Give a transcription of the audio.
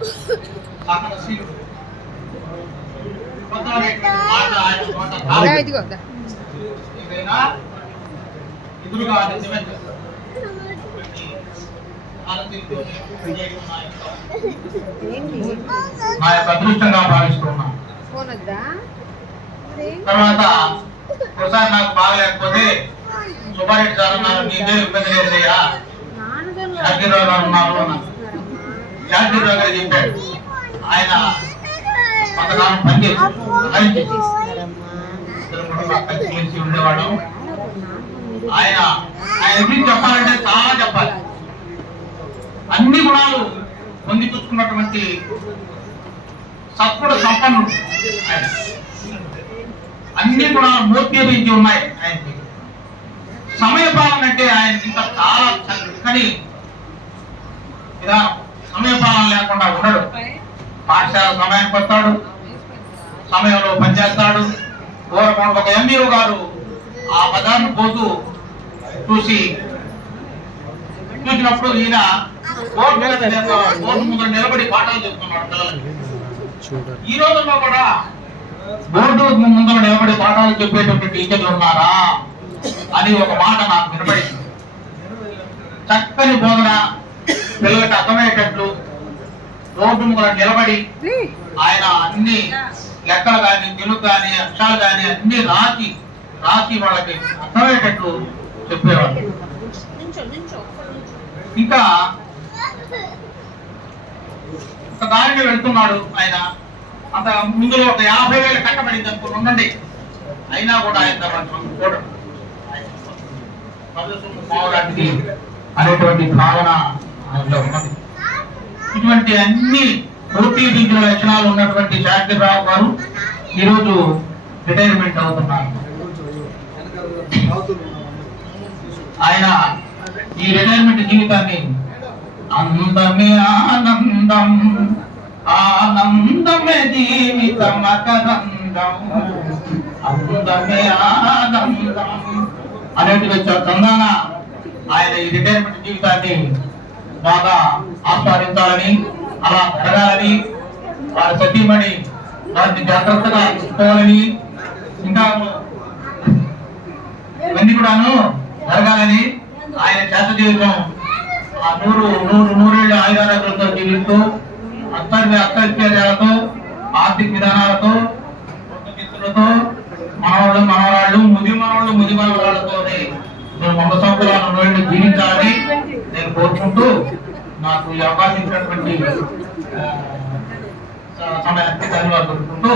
నా యొక్క అదృష్టంగా భావిస్తున్నా. తర్వాత ఒకసారి నాకు బాగలేకపోతే సుబ్బారెడ్డి సార్ ఉన్నారు, నీకే ఇబ్బంది లేదయ్యా, శాంతిరావు గారు ఉన్నారు, శాంతిరావు గారు చెప్పాడు. ఆయన కొంతకాలం పనిచేసి ఉండేవాడు. ఆయన గురించి చెప్పాలంటే చాలా చెప్పాలి. అన్ని గుణాలు పొందిపుచ్చుకున్నటువంటి సత్పుడ సంపన్నుడు ఆయన. అన్ని గుణాలు మూర్తి ఉన్నాయి ఆయనకి. సమయపాలన అంటే ఆయనకి ఇంకా చాలా చక్కని విధానం. సమయపాలన లేకుండా ఉండడు. పాఠశాల సమయానికి వస్తాడు, సమయంలో పనిచేస్తాడు. ఒక ఎంఈఓ గారు ఆ పదాన్ని పోతూ చూసినప్పుడు ఈయన బోర్డు ముందు నిలబడి పాఠాలు చెప్తున్నాడు పిల్లలకి. ఈ రోజుల్లో కూడా బోర్డు ముందు నిలబడి పాఠాలు చెప్పేటువంటి టీచర్లు ఉన్నారా అని ఒక మాట నాకు వినపడింది. చక్కని బోధన, పిల్లలకి అర్థమయ్యేటట్లు బోర్డు ముందు నిలబడి ఆయన అన్ని లెక్కలు కానీ, తెలుగు కానీ, అక్షరాలు కానీ అన్ని రాసి వాళ్ళకి అర్థమయ్యేటట్లు చెప్పేవాడు. ఇంకా ఒక దారిని వెళ్తున్నాడు ఆయన. అంత ముందులో ఒక 50,000 కట్టబడింది అనుకుని ఉండండి. అయినా కూడా ఆయన చూడడం అనేటువంటి భావన ఆయనలో ఉన్నది. ఇటువంటి అన్ని పూర్తి దిగుల లక్షణాలు ఉన్నటువంటి శాంతిరావు గారు ఈరోజు రిటైర్మెంట్ అవుతున్నారు. ఆయన ఈ రిటైర్మెంట్ జీవితాన్ని అందమే ఆనందం, ఆనందమే జీవితం మకరందం, అందమే ఆనందం అనేటువంటి చందాన ఆయన ఈ రిటైర్మెంట్ జీవితాన్ని బాగా ఆస్వాదించాలని, అలా జరగాలని, వారి సతీమణి వారిని జాగ్రత్తగా చూసుకోవాలని, ఇంకా ఇవన్నీ కూడాను జరగాలని, ఆయన చేత జీవితం ఆ నూరేళ్ల ఆయుధాలతో జీవిస్తూ అత్తర్యాలతో, ఆర్థిక విధానాలతో, చిత్తులతో, మనవాళ్ళు ముది మనవాళ్ళతో నేను 100 సంవత్సరాల నూరేళ్లు జీవించాలని నేను కోరుకుంటూ నాకు ఈ అవకాశం ఇచ్చినటువంటి సమయానికి ధన్యవాదాలు కోరుకుంటూ